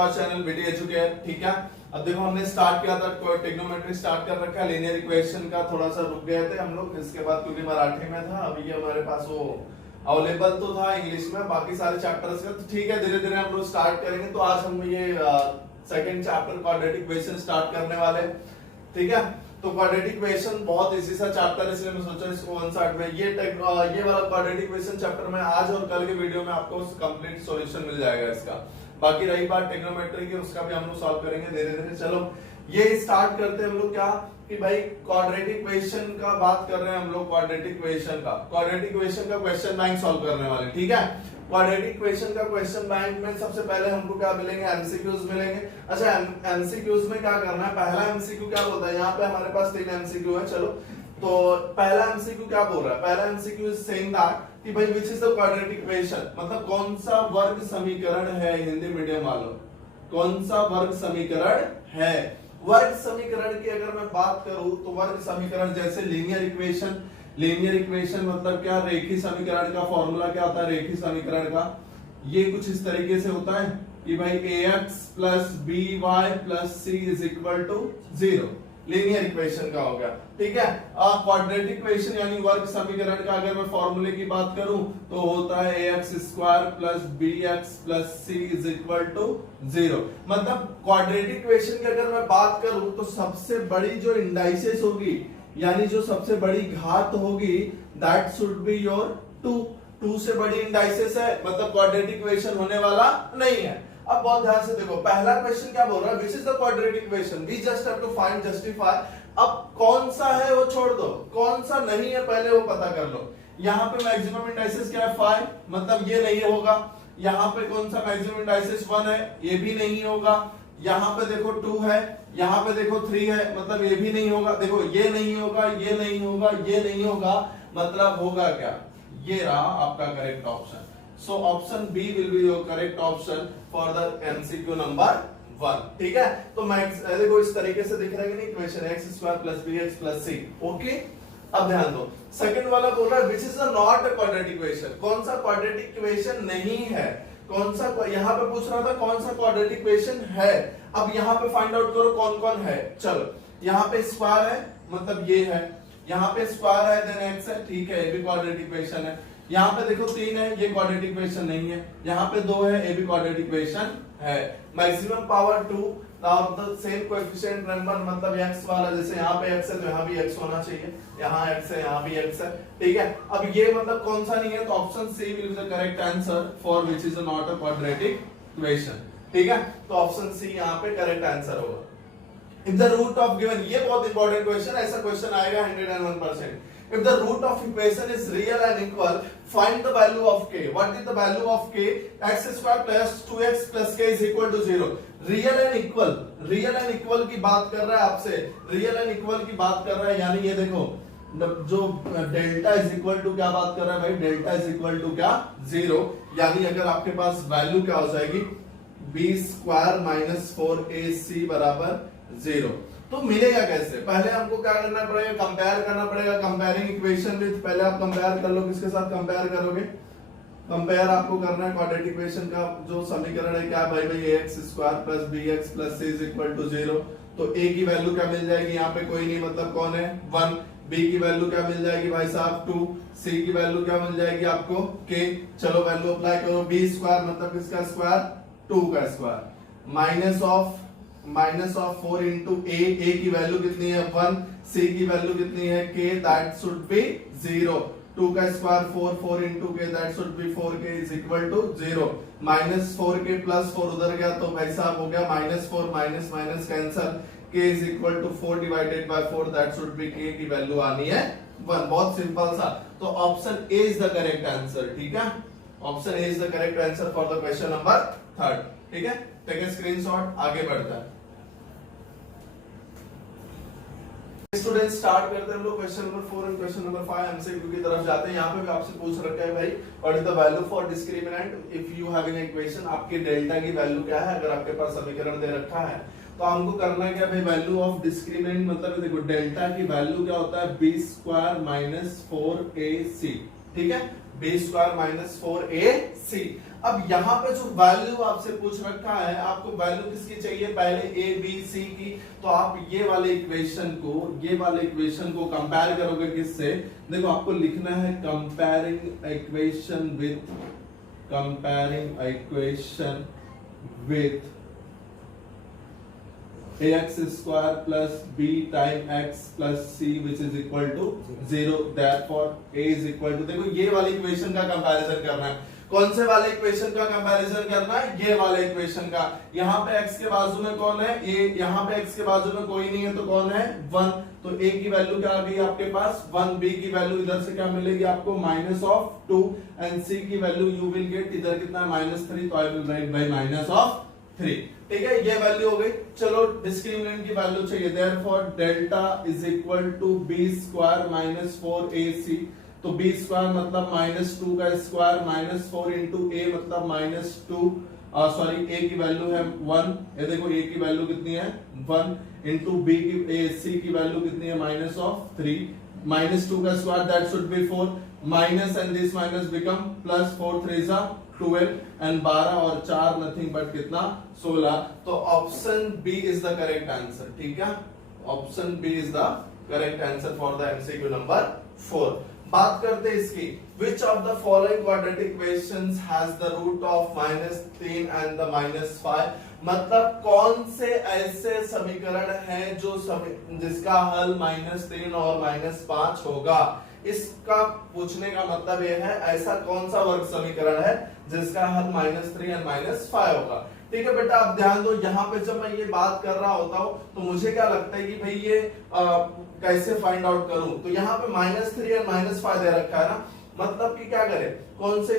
Our channel BD educare. ठीक है, अब देखो हमने स्टार्ट किया था ट्रिग्नोमेट्री स्टार्ट कर रखा है, लीनियर इक्वेशन का थोड़ा सा रुक गए थे हम लोग, इसके बाद क्योंकि मराठी में था, अभी ये हमारे पास वो अवेलेबल तो था इंग्लिश में बाकी सारे चैप्टर्स का, तो ठीक है धीरे धीरे हम लोग स्टार्ट करेंगे। तो आज हम ये second chapter quadratic equation start करने वाले, ठीक है। तो क्वाड्रेटिक इक्वेशन बहुत इजी सा चैप्टर है, इसलिए मैं सोचा इसको वन साइड में ये वाला क्वाड्रेटिक इक्वेशन चैप्टर में आज और कल के वीडियो में आपको कंप्लीट सॉल्यूशन मिल जाएगा इसका। बाकी रही बात ट्रिग्नोमेट्री की, उसका भी हम लोग सॉल्व करेंगे धीरे धीरे। चलो ये स्टार्ट करते हैं हम लोग क्या कि भाई क्वाड्रेटिक इक्वेशन का बात कर रहे हैं हम लोग, क्वाड्रेटिक इक्वेशन का क्वेश्चन बैंक सॉल्व करने वाले, ठीक है। क्वाड्रेटिक इक्वेशन का क्वेश्चन बैंक में सबसे पहले हमको क्या मिलेंगे, एमसीक्यूज मिलेंगे। अच्छा एमसीक्यूज में क्या करना है, पहला एमसीक्यू क्या बोलता है, यहाँ पे हमारे पास 3 एमसीक्यू है। चलो तो पहला एमसीक्यू क्या बोल रहा है, पहला एमसीक्यू इज सेइंग दैट कि भाई विच इज द क्वाड्रेटिक इक्वेशन, मतलब कौन सा वर्ग समीकरण है, हिंदी मीडियम वालों कौन सा वर्ग समीकरण है। वर्ग समीकरण की अगर मैं बात करूं तो वर्ग समीकरण जैसे लीनियर इक्वेशन मतलब क्या, रेखीय समीकरण का फॉर्मूला क्या होता है, रेखीय समीकरण का ये कुछ इस तरीके से होता है कि भाई ax plus by plus c is equal to 0, linear equation का हो गया, ठीक है। क्वाड्रेटिक इक्वेशन यानी वर्ग समीकरण का अगर मैं फॉर्मूले की बात करूं तो होता है ax square plus bx plus c is equal to 0। मतलब क्वाड्रेटिक इक्वेशन की अगर मैं बात करूं तो सबसे बड़ी जो इंडाइसेस होगी यानी जो सबसे बड़ी घात होगी दैट शुड बी योर 2 से बड़ी इंडाइसेस है, मतलब क्वाड्रेटिक इक्वेशन होने वाला नहीं है। अब बहुत ध्यान से देखो, पहला क्वेश्चन क्या बोल रहा है, which is the quadratic equation, we just have to find justify. अब कौन सा है वो छोड़ दो, कौन सा नहीं है पहले वो पता कर लो। यहाँ पे मैक्सिमम इंडाइसेस क्या है 5, मतलब ये नहीं होगा। यहाँ पे कौन सा मैक्सिमम इंडाइसेस 1 है, ये भी नहीं होगा। यहाँ पे देखो 2 है, यहाँ पे देखो 3 है, मतलब ये भी नहीं होगा। देखो ये नहीं होगा, ये नहीं होगा, ये नहीं होगा, मतलब होगा क्या, ये रहा आपका correct option. So option B will be your correct option for the MCQ number 1, ठीक है। तो मैक्स देखो इस तरीके से दिख रहा है कि नहीं, equation x square plus bx plus c, okay. अब ध्यान दो, सेकंड वाला बोल रहा है which is not a quadratic equation, कौन सा क्वाड्रेटिक इक्वेशन नहीं है, कौन सा, यहाँ पे पूछ रहा था कौन सा क्वाड्रेटिक इक्वेशन है। अब यहाँ पे फाइंड आउट करो कौन कौन है। चलो यहाँ पे स्क्वायर है, मतलब ये है, यहाँ पे स्क्वायर है देन x है, ठीक है, ये भी क्वाड्रेटिक इक्वेशन है। यहाँ पे देखो 3 है, ये क्वाड्रेटिक इक्वेशन नहीं है। यहाँ पे 2 है, ये भी क्वाड्रेटिक इक्वेशन है। Maximum power 2 of the same coefficient number, मतलब x वाला, जैसे यहाँ पे x है तो यहाँ भी x होना चाहिए, यहाँ x है यहाँ भी x है, ठीक है। अब ये मतलब कौन सा नहीं है, तो option C will be the correct answer for which is not a quadratic equation, ठीक है। तो ऑप्शन सी यहाँ पे करेक्ट आंसर होगा। If the root of given, ये बहुत इंपॉर्टेंट क्वेश्चन, ऐसा क्वेश्चन आएगा 101%। If the root of equation is real and equal, find the value of k. What is the value of k? X square plus 2x plus k is equal to 0. Real and equal की बात कर रहा है आपसे, real and equal की बात कर रहा है, यानी ये देखो जो डेल्टा इज इक्वल टू क्या बात कर रहा है भाई, डेल्टा इज इक्वल टू क्या 0, यानी अगर आपके पास वैल्यू क्या हो जाएगी b स्क्वायर माइनस 4ac बराबर 0। तो मिलेगा कैसे, पहले हमको क्या करना पड़ेगा, कंपेयर करना पड़ेगा, कंपेयरिंग इक्वेशन विद, पहले आप कंपेयर कर लो, किसके साथ कंपेयर करोगे, कंपेयर आपको करना है क्वाड्रेटिक इक्वेशन का जो समीकरण है क्या भाई ax square plus bx plus c is equal to 0। तो a की वैल्यू क्या मिल जाएगी, यहाँ पे कोई नहीं, मतलब कौन है 1, b की वैल्यू क्या मिल जाएगी भाई साहब 2, c की वैल्यू क्या मिल जाएगी आपको k। चलो वैल्यू अप्लाई करो, b स्क्वायर मतलब किसका स्क्वायर, 2 का square, minus of 4 into a की वैल्यू कितनी है 1, c की वैल्यू कितनी है k, दैट शुड बी 0। 2 का square 4 into k, that should be 4k is equal to 0। Minus 4k plus 4 उधर गया तो भाई साहब हो गया minus 4, minus minus cancel, k is equal to 4 divided by 4, that should be k की value आनी है 1। बहुत सिंपल सा, तो option A is the correct answer, ठीक है। Option A is the correct answer for the question number 3, ठीक है। टेक ए स्क्रीनशॉट, आगे बढ़ता है। स्टूडेंट स्टार्ट करते हैं हम लोग question number 4 and question number 5 MCQ की तरफ जाते हैं। यहाँ पे भी आपसे पूछ रखा है भाई what is the value for discriminant if you having an equation, आपके डेल्टा की वैल्यू क्या है अगर आपके पास समीकरण दे रखा है। तो हमको करना क्या भाई, वैल्यू ऑफ डिस्क्रिमिनेंट मतलब देखो डेल्टा की वैल्यू क्या होता है b स्क्वायर माइनस 4ac, ठीक है। B square minus 4ac। अब यहाँ पे जो वैल्यू आपसे पूछ रखा है, आपको वैल्यू किसकी चाहिए, पहले ए बी सी की, तो आप ये वाले इक्वेशन को कंपेयर करोगे किससे, देखो आपको लिखना है comparing equation with ax square plus b time x plus c which is equal to 0, therefore a is equal to, देखो ये वाली इक्वेशन का कंपैरिजन करना है। कौन से वाले इक्वेशन का कंपैरिजन करना है, ये वाले इक्वेशन का। यहाँ पे x के बाजू में कौन है, a, यहाँ पे x के बाजू में कोई नहीं है तो कौन है 1, तो a की वैल्यू क्या आ गई आपके पास 1, b की वैल्यू इधर से क्या मिलेगी आपको -2 एंड c की वैल्यू यू विल गेट इधर कितना -3, तो आई विल राइट बाय -3। ठीक है, ये वैल्यू हो गई। चलो डिस्क्रिमिनेंट की वैल्यू चाहिए, therefore delta is equal to B square minus 4ac, तो बी स्क्वायर मतलब -2 का स्क्वायर -4 इंटू ए मतलब -2, सॉरी ए की वैल्यू है 1, ये देखो ए की वैल्यू कितनी है 1 इंटू बी की सी की वैल्यू कितनी है -3, -2 का square that should B 4, minus and this minus become plus, 4 3 जा 12 एंड 12 और 4 नथिंग बट कितना 16, तो option B is the correct answer. ठीक है, option B is the correct answer for the MCQ number 4। बात करते हैं इसकी, which of the following quadratic equations has the root of -3 and the -5, मतलब कौन से ऐसे समीकरण है जो जिसका हल -3 और -5 होगा। इसका पूछने का मतलब यह है ऐसा कौन सा वर्ग समीकरण है जिसका हल -3 और -5 होगा। ठीक है बेटा, आप ध्यान दो, यहाँ पे जब मैं ये बात कर रहा होता हूँ तो मुझे क्या लगता है कि भाई ये कैसे फाइंड आउट करूं, तो यहाँ पे -3 और -5 दे रखा है ना, मतलब कि क्या करें, कौन से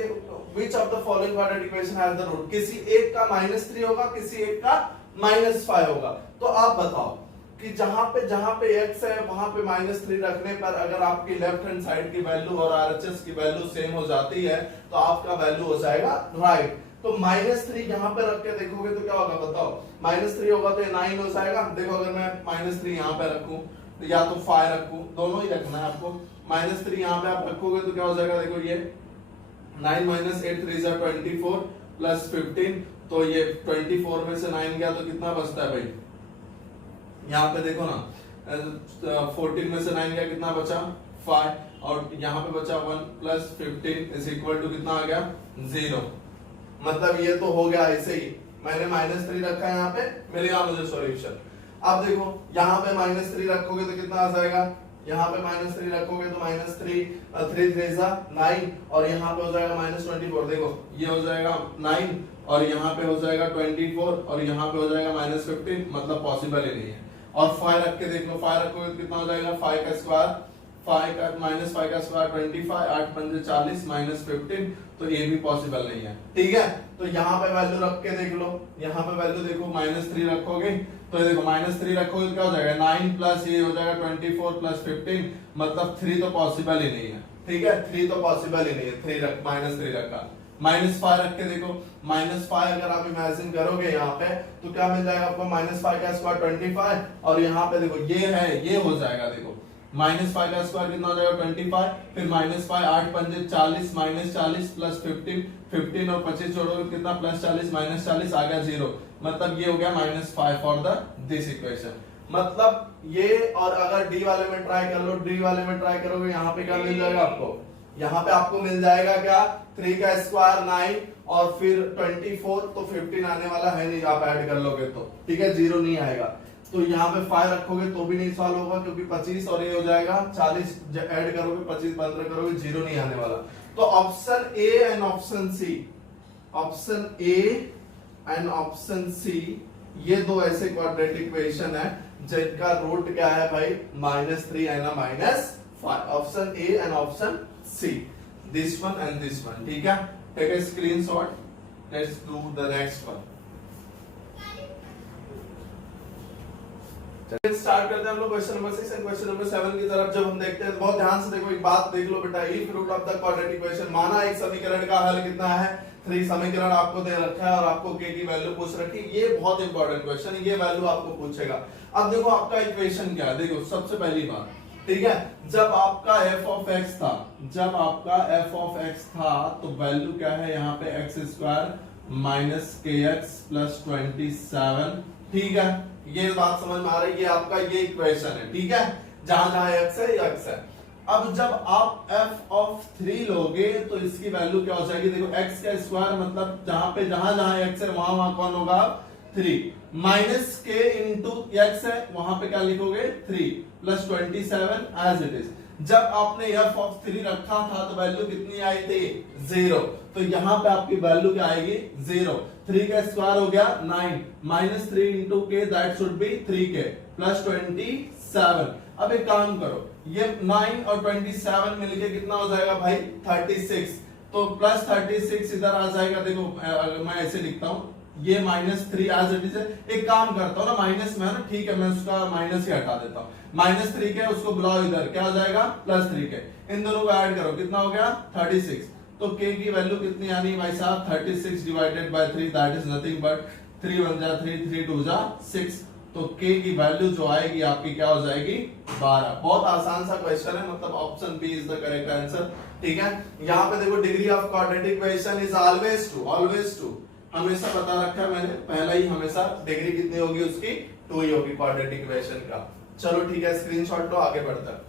which of the following quadratic equation has the root, किसी एक का -3 होगा, किसी एक का -5 होगा। तो आप बताओ कि जहां पे x है वहां पे -3 रखने पर अगर आपकी लेफ्ट हैंड साइड की वैल्यू और RHS की वैल्यू सेम हो जाती है तो आपका वैल्यू हो जाएगा राइट। तो -3 यहाँ पे रख के देखोगे तो क्या होगा बताओ, -3 होगा तो ये 9 हो जाएगा। देखो अगर मैं -3 यहाँ पे रखूं तो या तो 5 रखूं, दोनों ही रखना है आपको। -3 यहाँ पे आप रखोगे तो क्या हो जाएगा, देखो ये 9 - 8 3 = 24 प्लस 15, तो ये 24 में से 9 गया तो कितना बचता है भाई, यहाँ पे देखो ना 14 में से 9 गया कितना बचा 5, और यहाँ पे बचा 1 प्लस 15 इज इक्वल टू कितना आ गया 0। मतलब ये तो हो गया ऐसे ही, मैंने -3 रखा है, यहाँ पे मिलेगा मुझे सॉल्यूशन। अब देखो यहाँ पे -3 रखोगे तो कितना आ जाएगा, यहाँ पे -3 रखोगे तो -3 3 = 9 और यहाँ पे हो जाएगा -24, देखो ये हो जाएगा 9 और यहाँ पे हो जाएगा 24 और यहाँ पे हो जाएगा -15, मतलब पॉसिबल ही नहीं है। और 5 रख के देख लो, 5 रखोगे तो कितना हो जाएगा 5 का स्क्वायर, 5 का स्क्वायर 25, 8 पंजे 40 -15, तो ये भी पॉसिबल नहीं है। ठीक है, तो यहाँ पे वैल्यू रख के देख लो, यहाँ पे वैल्यू देखो -3 रखोगे तो ये देखो -3 रखोगे तो क्या हो जाएगा 9 प्लस ये हो जाएगा 24 प्लस 15, मतलब 3 तो पॉसिबल ही नहीं है। ठीक है, 3 तो पॉसिबल ही नहीं है, -3 रखा। -5 रख के देखो, -5 अगर आप इमेजिन करोगे यहाँ पे तो क्या मिल जाएगा आपको, -5 का स्क्वायर 25 और यहाँ पे देखो ये है, ये हो जाएगा, देखो -5 का स्क्वायर कितना हो जाएगा 25, फिर -5 8 पंजे 40 -40 प्लस 15 और 25 छोड़ोगे कितना +40 -40 आ गया 0, मतलब ये हो गया -5 फॉर द दिस इक्वेशन। मतलब ये, और अगर डी वाले में ट्राई कर लो, डी वाले में ट्राई करोगे यहाँ पे क्या मिल जाएगा आपको, यहाँ पे आपको मिल जाएगा क्या 3 का स्क्वायर 9 और फिर 24, तो 15 आने वाला है नहीं, आप ऐड कर लोगे तो ठीक है 0 नहीं आएगा। तो यहाँ पे 5 रखोगे तो भी नहीं सॉल्व होगा क्योंकि 25 और ये हो जाएगा 40, ऐड करोगे 25 15 करोगे 0 नहीं आने वाला। तो option A and option C, option A and option C, ये दो ऐसे क्वाड्रेटिक इक्वेशन है जिनका रूट क्या है भाई -3 and -5, option A and option C, this one and this one. ठीक है, take a screenshot, let's do the next one. Start करते हैं हम लोग question number 6 and question number 7 की तरफ। जब हम देखते हैं तो बहुत ध्यान से देखो, एक बात देख लो बेटा, if root of the quadratic equation, माना एक समीकरण का हल कितना है 3, समीकरण आपको दे रखा है और आपको k की वैल्यू पूछ रखी है, ये बहुत इंपॉर्टेंट क्वेश्चन, ये वैल्यू आपको पूछेगा। अब देखो आपका इक्वेशन क्या है, देखो सबसे पहली बात ठीक है। जब आपका f ऑफ x था, जब आपका f ऑफ x था तो वैल्यू क्या है यहाँ पे x स्क्वायर माइनस के एक्स प्लस 27। ठीक है, ये बात समझ में आ रही है, आपका ये इक्वेशन है। ठीक है, जहां जहां x है ये x है। अब जब आप f ऑफ 3 लोगे तो इसकी वैल्यू क्या हो जाएगी, देखो x का स्क्वायर मतलब जहां जहां x है वहां वहां कौन होगा 3, माइनस के इंटू एक्स है वहां पे क्या लिखोगे 3 प्लस 27 एज इट इज। जब आपने f ऑफ 3 रखा था तो वैल्यू कितनी आई थी 0, तो यहां पे आपकी वैल्यू क्या आएगी 0। 3 का स्क्वायर हो गया 9 माइनस 3 इंटू के that should B 3k plus 27। अब एक काम करो, ये 9 और 27 मिलके कितना हो जाएगा भाई 36, तो प्लस 36 इधर आ जाएगा। देखो मैं ऐसे लिखता हूं, ये -3 एज इट इज है। एक काम करता हूं ना, माइनस में है ना, ठीक है मैं उसका माइनस ही हटा देता हूं। -3 के उसको बुलाओ इधर, क्या हो जाएगा +3k, इन दोनों को ऐड करो कितना हो गया 36। तो k की वैल्यू कितनी आनी भाई साहब 36 divided by 3 that is nothing but 3 1 जा 3 3 2 जा 6। तो k की वैल्यू जो आएगी आपकी क्या हो जाएगी 12। बहुत आसान सा क्वेश्चन है, मतलब option B is the correct answer. ठीक है, यहाँ पे देखो degree of quadratic equation is always two, हमेशा बता रखा है मैंने पहला ही, हमेशा डिग्री कितनी होगी उसकी 2 ही होगी क्वाड्रेटिक इक्वेशन का। चलो ठीक है, स्क्रीनशॉट लो, आगे बढ़ते हैं।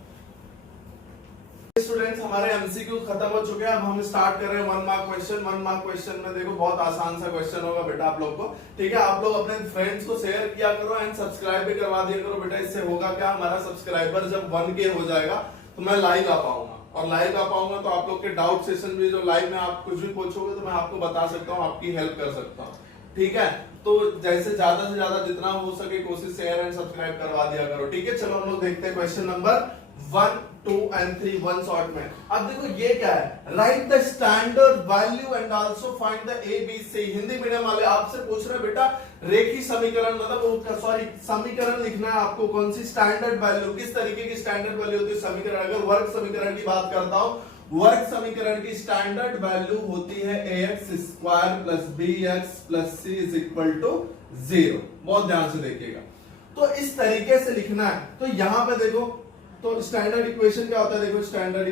स्टूडेंट्स हमारे एमसीक्यू खत्म हो चुके हैं, अब हम स्टार्ट कर रहे हैं 1 मार्क क्वेश्चन। 1 मार्क क्वेश्चन में देखो बहुत आसान सा क्वेश्चन होगा बेटा आप लोग को। ठीक है, आप लोग अपने फ्रेंड्स को शेयर किया करो एंड सब्सक्राइब भी करवा दिया करो बेटा। इससे होगा क्या, हमारा सब्सक्राइबर जब 1K हो जाएगा तो मैं लाइव आ पाऊंगा, और लाइव आ पाऊंगा तो आप लोग के डाउट सेशन भी जो लाइव में आप कुछ भी पूछोगे तो मैं आपको बता सकता हूँ, आपकी हेल्प कर सकता हूँ। ठीक है, तो जैसे ज्यादा से ज्यादा जितना हो सके कोशिश शेयर एंड सब्सक्राइब करवा दिया करो। ठीक है, चलो हम लोग देखते हैं question number 1 2 and 3 one shot में। अब देखो ये क्या है, write the standard value and also find the ABC. Hindi medium वाले आपसे पूछ रहे बेटा रेखी समीकरण, मतलब सॉरी समीकरण लिखना है आपको। कौन सी स्टैंडर्ड वैल्यू, किस तरीके की स्टैंडर्ड वैल्यू होती है समीकरण। अगर वर्ग समीकरण की बात करता हूं, वर्ग समीकरण की स्टैंडर्ड वैल्यू होती है ax square plus bx plus c is equal to 0। बहुत ध्यान से देखिएगा, तो इस तरीके से लिखना है। तो यहां पे देखो, तो स्टैंडर्ड इक्वेशन क्या होता है, देखो स्टैंडर्ड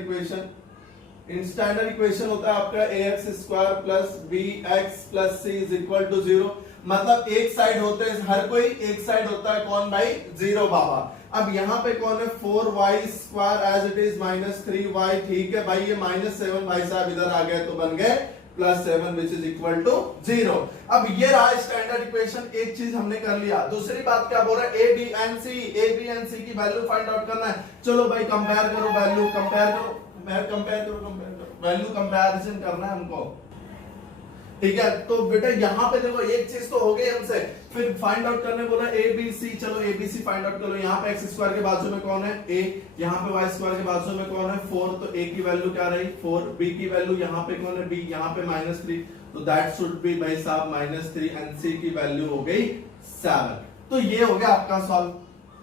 इक्वेशन होता है आपका ax square plus bx plus c is equal to 0। मतलब एक साइड होते हैं हर कोई, एक साइड होता है कौन भाई 0 बाबा। अब यहाँ पे कौन है 4y square as it is -3y। ठीक है भाई, ये -7 भाई साहब इधर आ गए तो बन गए +7 विच इज इक्वल टू 0। अब ये रहा स्टैंडर्ड इक्वेशन, एक चीज हमने कर लिया। दूसरी बात क्या बोल रहा है, ए बी एंड सी की वैल्यू फाइंड आउट करना है। चलो भाई कंपेयर करो, वैल्यू कंपेयर करो, वैल्यू कंपैरिजन करना है हमको। ठीक है, तो बेटा यहाँ पे देखो एक चीज तो हो गई हमसे, फिर फाइंड आउट करने बोला ए बी सी। चलो A B C find out करो। यहाँ पे एक्स स्क्वायर के बाजू में कौन है a, यहाँ पे वाई स्क्वायर के बाजू में कौन है 4, तो a की वैल्यू क्या रही 4, b की वैल्यू यहाँ पे कौन है b, यहाँ पे -3, तो दैट शुड बी भाई साहब -3 एंड c की वैल्यू हो गई 7। तो ये हो गया आपका सॉल्व।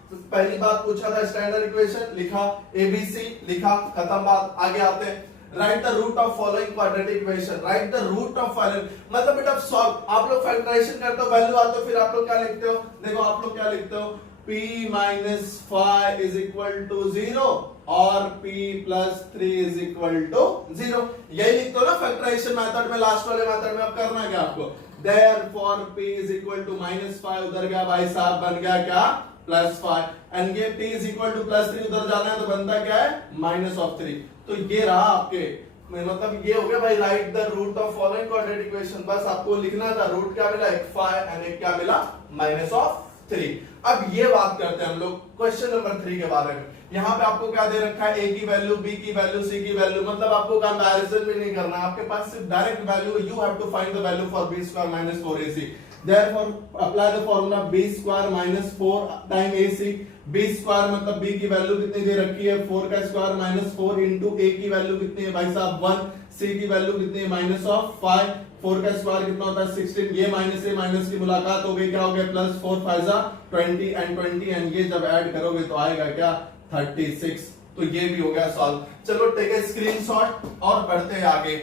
तो पहली बात पूछा था स्टैंडर्ड इक्वेशन, लिखा एबीसी, लिखा, खत्म बात। आगे आते हैं, write the root of following quadratic equation. Write the root of following मतलब बेटा सॉल्व, आप लोग फैक्टराइजेशन करते हो, वैल्यू आते हो, फिर आप लोग क्या लिखते हो, देखो आप लोग क्या लिखते हो, p minus 5 is equal to 0 और p plus 3 is equal to 0। यही लिखते हो ना फैक्टराइजेशन मेथड में, लास्ट वाले मेथड में। अब करना क्या आपको, therefore p is equal to -5 उधर गया भाई साहब, बन गया क्या +5, एंड ये p is equal to +3 उधर जाना है तो बनता क्या है -3। तो ये रहा आपके, मतलब ये हो गया भाई write the root of following quadratic equation. बस आपको लिखना था, रूट क्या मिला 5 एंड एक क्या मिला -3। अब ये बात करते हैं हम लोग क्वेश्चन नंबर 3 के बारे में। यहाँ पे आपको क्या दे रखा है, a की वैल्यू, b की वैल्यू, c की वैल्यू, मतलब आपको कंपैरिजन भी नहीं करना, आपके पास सिर्फ direct value, you have to find the value for b square -4ac। Therefore apply the formula b square -4 time ac। b square मतलब b की वैल्यू कितनी दे रखी है 4 का स्क्वायर -4 इंटू a की वैल्यू कितनी है भाई साहब 1, c की वैल्यू कितनी है -5, 4 का स्क्वायर कितना होता है 16। ये माइनस से माइनस की मुलाकात हो गई, क्या हो गया +4 5 20 एंड 20 एंड ये जब ऐड करोगे तो आएगा क्या 36। तो ये भी हो गया सॉल्व। चलो टेक ए स्क्रीनशॉट और बढ़ते हैं आगे।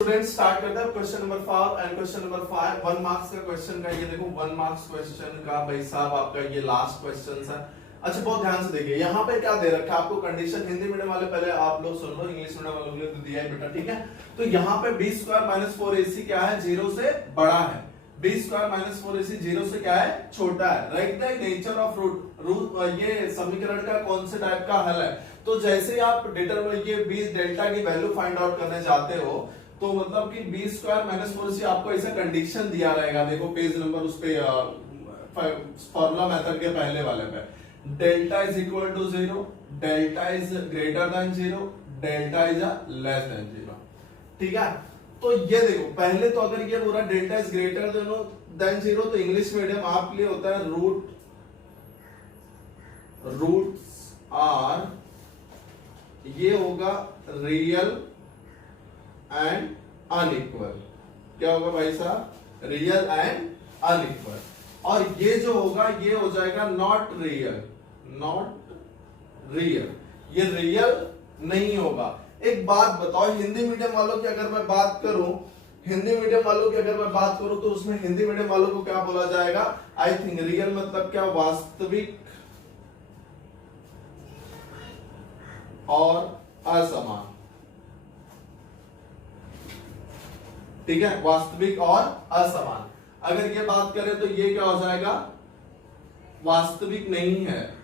स्टूडेंट्स स्टार्ट करते हैं question number 5 and question number 5 1 marks का क्वेश्चन का। ये देखो 1 मार्क्स क्वेश्चन का भाई साहब आपका ये लास्ट क्वेश्चन है। अच्छा बहुत ध्यान से देखिए, यहाँ पे क्या दे रखा है आपको कंडीशन, हिंदी मीडियम वाले पहले आप लोग सुन लो, इंग्लिश मीडियम वालों के लिए तो दिया है बेटा, ठीक है। तो यहाँ पे बी स्क्वायर माइनस 4ac क्या है, 0 से बड़ा है, बी स्क्वायर माइनस 4ac 0 से क्या है, छोटा है। Write the nature of root, ये समीकरण का कौन से टाइप का हल है। तो जैसे आप डिटरमाइन ये बी डेल्टा की वैल्यू फाइंड आउट करने जाते हो, तो मतलब कि बी स्क्वायर माइनस 4ac आपको ऐसा कंडीशन दिया रहेगा, देखो पेज नंबर उस पे फॉर्मूला मेथड के पहले वाले पे, delta is equal to 0, delta is greater than 0, delta is less than 0, ठीक है। तो ये देखो पहले तो अगर ये पूरा डेल्टा इज ग्रेटर देन 0 तो इंग्लिश मीडियम आपके लिए होता है रूट्स आर, ये होगा रियल एंड अनइक्वल, क्या होगा भाई साहब, रियल एंड अनइक्वल। और ये जो होगा ये हो जाएगा नॉट रियल, ये रियल नहीं होगा। एक बात बताओ, हिंदी मीडियम वालों की अगर मैं बात करूं, तो उसमें हिंदी मीडियम वालों को क्या बोला जाएगा, आई थिंक रियल मतलब क्या, वास्तविक और असमान, ठीक है, वास्तविक और असमान। अगर ये बात करें तो ये क्या हो जाएगा, वास्तविक नहीं है,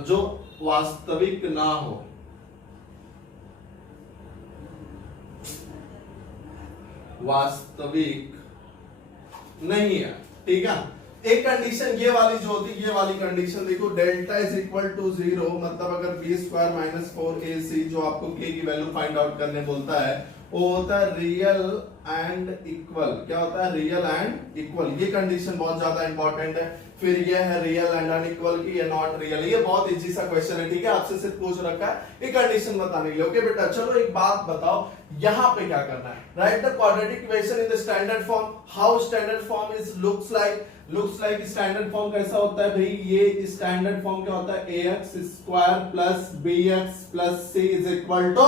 जो वास्तविक ना हो, वास्तविक नहीं है, ठीक है। एक कंडीशन ये वाली जो होती है, ये वाली कंडीशन देखो, डेल्टा इज इक्वल टू 0, मतलब अगर बी स्क्वायर माइनस 4ac जो आपको k की वैल्यू फाइंड आउट करने बोलता है, वो होता है रियल एंड इक्वल, क्या होता है, रियल एंड इक्वल। ये कंडीशन बहुत ज्यादा इंपॉर्टेंट है। फिर ये है रियल एंड अनइक्वल की, ये नॉट रियल, ये बहुत इजी सा क्वेश्चन है, ठीक है, आपसे सिर्फ पूछ रखा है ये कंडीशन बताने के लिए। ओके बेटा, चलो एक बात बताओ, यहाँ पे क्या करना है, write the quadratic equation in the standard form. How standard form is looks like standard form कैसा होता है भाई, ये स्टैंडर्ड फॉर्म क्या होता है, ax square plus bx plus c is equal to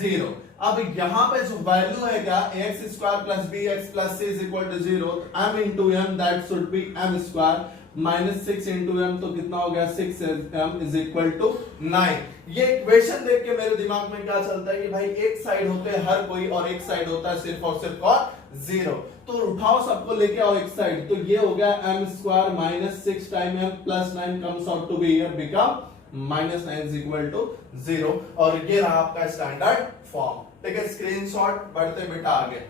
0। अब यहाँ पे जो वैल्यू है क्या, ax square plus bx plus c is equal to 0, m into m that should be m square minus 6 into m, तो कितना हो गया, 6m इज इक्वल टू 9। ये इक्वेशन देख के मेरे दिमाग में क्या चलता है कि भाई एक साइड होते हैं हर कोई और एक साइड होता है सिर्फ और सिर्फ और 0, तो उठाओ सबको लेके आओ एक साइड, तो ये हो गया m square minus 6 time m plus 9 comes out to be here become minus 9 is equal to 0, और ये रहा आपका स्टैंडर्ड फॉर्म, ठीक है। स्क्रीनशॉट, बढ़ते बेटा आगे,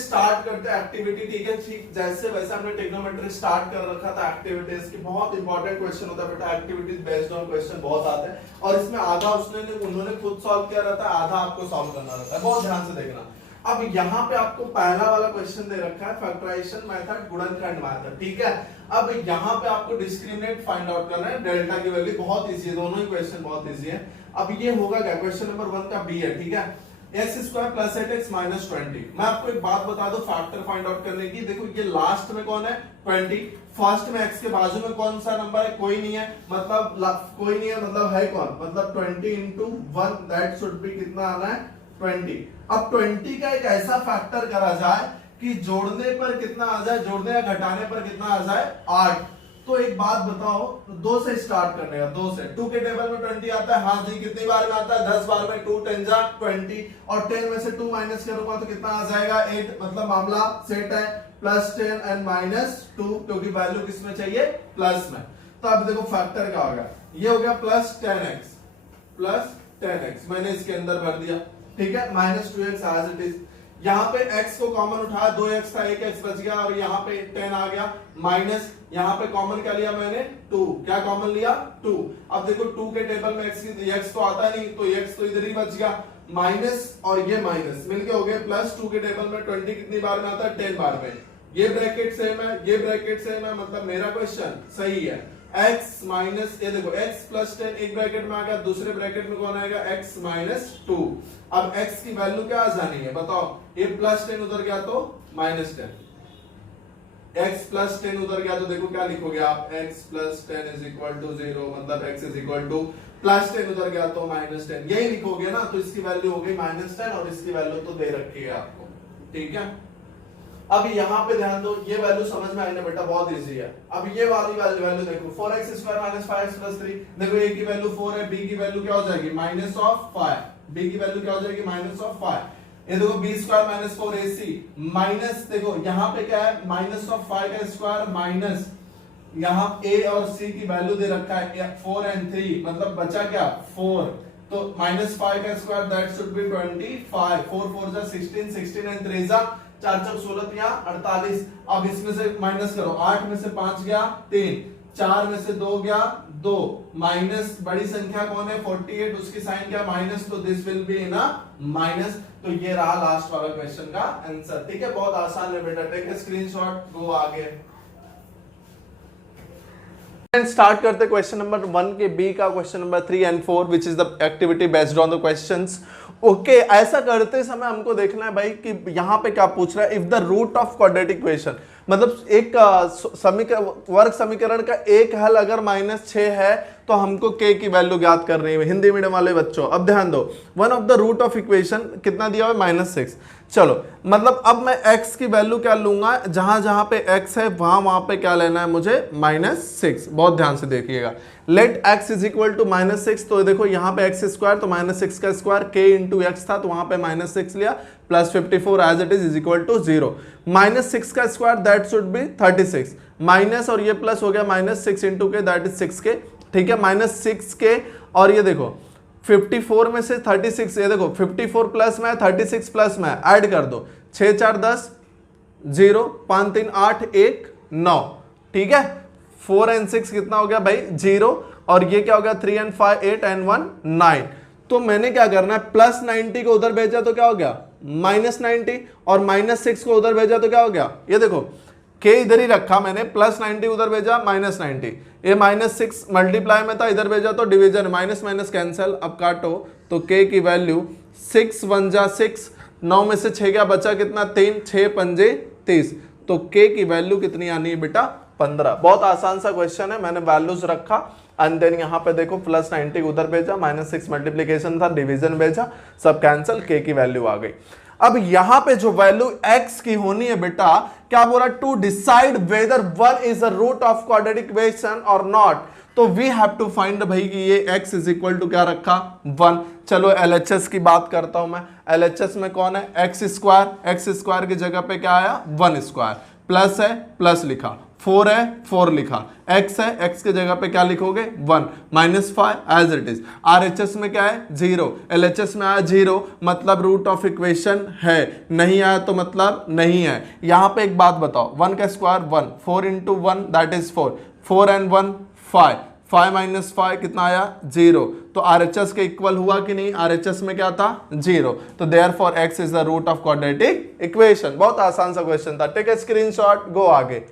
स्टार्ट करते हैं एक्टिविटी, ठीक है। ठीक जैसे वैसे हमने ट्रिग्नोमेट्री स्टार्ट कर रखा था, एक्टिविटीज की बहुत इंपॉर्टेंट क्वेश्चन होता है बेटा, एक्टिविटीज बेस्ड ऑन क्वेश्चन बहुत आते हैं, और इसमें आधा उन्होंने खुद सॉल्व किया रहता है, आधा आपको सॉल्व करना रहता है, बहुत ध्यान से देखना। अब यहाँ पे आपको पहला वाला क्वेश्चन दे रखा है फैक्टराइजेशन मेथड, गुणनखंड मेथड, ठीक है। अब यहाँ पे आपको डिस्क्रिमिनेंट फाइंड आउट करना है, डेल्टा की वैल्यू, बहुत इजी है, दोनों ही क्वेश्चन बहुत इजी है। अब ये होगा क्या, क्वेश्चन नंबर 1 का बी है, ठीक है, x square plus 8x minus 20। मैं आपको एक बात बता दूं फैक्टर फाइंड आउट करने की, देखो ये लास्ट में कौन है, 20, फर्स्ट में x के बाजू में कौन सा नंबर है, कोई नहीं है, मतलब कोई नहीं है, मतलब है कौन, मतलब 20 इंटू 1 दैट शुड बी कितना आना है, 20। अब 20 का एक ऐसा फैक्टर करा जाए कि जोड़ने पर कितना आ जाए, जोड़ने या घटाने पर कितना आ जाए, 8। तो एक बात बताओ, 2 से स्टार्ट करने का, 2 से, 2 के टेबल में 20 आता है, हाँ जी, कितनी बार में आता है, 10 बार में, 2 10 जा 20, और 10 में से 2 माइनस करूंगा तो कितना आ जाएगा, 8, मतलब मामला सेट है, प्लस 10 एंड माइनस 2, क्योंकि वैल्यू किसमें चाहिए, प्लस में। तो अब देखो फैक्टर क्या होगा, ये हो गया प्लस 10x, मैंने इसके अंदर भर दिया, ठीक है, minus 2x as it is. यहाँ पे x को कॉमन उठाया, 2x था, 1x बच गया, और यहाँ पे 10 आ गया, माइनस यहाँ पे कॉमन क्या लिया मैंने, 2, क्या कॉमन लिया, 2। अब देखो 2 के टेबल में x तो आता नहीं, तो x तो इधर ही बच गया, माइनस और ये माइनस मिलके हो गए प्लस। 2 के टेबल में 20 कितनी बार में आता है, 10 बार में। ये ब्रैकेट सेम है, ये ब्रैकेट सेम है, मतलब मेरा क्वेश्चन सही है। x माइनस, ये देखो x प्लस 10 एक ब्रैकेट में आ गया, दूसरे ब्रैकेट में कौन आएगा, x माइनस 2। अब x की वैल्यू क्या आ जानी है बताओ, ये प्लस 10 उधर गया तो माइनस 10, x प्लस 10 उधर गया तो देखो क्या लिखोगे आप, x plus 10 is equal to 0, मतलब x is equal to plus 10 उधर गया तो माइनस 10, यही लिखोगे ना। तो इसकी वैल्यू हो गई माइनस 10 और इसकी वैल्यू तो दे रखी है आपको, ठीक है। अब यहाँ पे ध्यान दो, ये वैल्यू समझ में आई ना बेटा, बहुत इजी है। अब ये वाली वैल्यू देखो 4x² - 5x + 3, देखो a की वैल्यू 4 है, b की वैल्यू क्या हो जाएगी -5, b की वैल्यू क्या हो जाएगी -5। ये देखो b² - 4ac माइनस, देखो यहाँ पे क्या है -5 का स्क्वायर माइनस, यहाँ a और c की वैल्यू दे रखा है 4 and 3, मतलब बचा क्या 4, तो -5 का स्क्वायर दैट शुड बी 25, 4 4 जा 16, 16 and 3 जा 4 4 16 या 48। अब इसमें से माइनस करो, 8 में से 5 गया 3, 4 में से 2 गया 2, माइनस बड़ी संख्या कौन है 48, उसकी साइन क्या माइनस, तो this will be in a minus. तो ये रहा लास्ट वाला क्वेश्चन का आंसर। ठीक है, बहुत आसान है बेटा, टेक ए स्क्रीनशॉट, गो आगे। स्टार्ट करते क्वेश्चन नंबर 1 के बी का, question number 3 and 4 which is the activity based on the questions. Okay, ऐसा करते समय हमको देखना है भाई कि यहाँ पे क्या पूछ रहा है, if the root of quadratic equation, मतलब एक वर्ग समीकरण का एक हल अगर -6 है तो हमको k की वैल्यू ज्ञात करनी है। हिंदी मीडियम वाले बच्चों अब ध्यान दो, one of the root of equation कितना दिया हुआ है -6। चलो, मतलब अब मैं x की वैल्यू क्या लूंगा, जहां जहां पे x है वहां पे क्या लेना है मुझे -6। बहुत ध्यान से देखिएगा, let x is equal to -6, तो देखो यहाँ पे x² तो -6 का स्क्वायर, k इंटू एक्स था तो वहां पे -6 लिया, plus 54 as it is equal to 0, -6 का square that should be 36, minus और ये प्लस हो गया -6 इंटू के दैट इज 6k। ठीक है, -6k, और ये देखो 54 में से 36, ये देखो 54 प्लस में 36 प्लस में ऐड कर दो, 6 4 10, 0 5 3 8 1 9। ठीक है, 4 and 6 कितना हो गया भाई 0, और ये क्या हो गया 3 and 5 8 and 1 9। तो मैंने क्या करना है, +90 को उधर भेजा तो क्या हो गया -90, और -6 को उधर भेजा तो क्या हो गया, ये देखो k इधर ही रखा मैंने, +90 उधर भेजा -90, ये -6 मल्टीप्लाई में था इधर भेजा तो डिवीजन, माइनस माइनस कैंसिल, अब काटो तो k की वैल्यू 6 1 जा 6, 9 में से 6 क्या बचा कितना 3, 6 5 30, तो k की वैल्यू कितनी आनी है बेटा 15। बहुत आसान सा क्वेश्चन है, मैंने वैल्यूज रखा एंड देन यहाँ पे देखो +90 उधर भेजा, -6 मल्टीप्लीकेशन था डिवीजन भेजा, सब कैंसिल, k की वैल्यू आ गई। अब यहां पे जो वैल्यू x की होनी है बेटा, क्या बोला, to decide whether 1 is a root of quadratic equation और नॉट, तो वी हैव टू फाइंड भाई कि ये x इज इक्वल टू क्या रखा 1। चलो LHS की बात करता हूं मैं, LHS में कौन है x स्क्वायर की जगह पे क्या आया 1 स्क्वायर, प्लस है प्लस लिखा, 4 है 4 लिखा, x है x के जगह पे क्या लिखोगे 1, -5 एज इट इज। RHS में क्या है 0, LHS में आया 0, मतलब रूट ऑफ इक्वेशन है, नहीं आया तो मतलब नहीं है। यहाँ पे एक बात बताओ, 1 का square 1, 4 into 1 that is 4, 4 and 1 5, 5 - 5 कितना आया 0, तो RHS के इक्वल हुआ कि नहीं, RHS में क्या था 0, तो therefore x is the root of quadratic equation. बहुत आसान सा क्वेश्चन था, टेक ए स्क्रीनशॉट, गो आगे।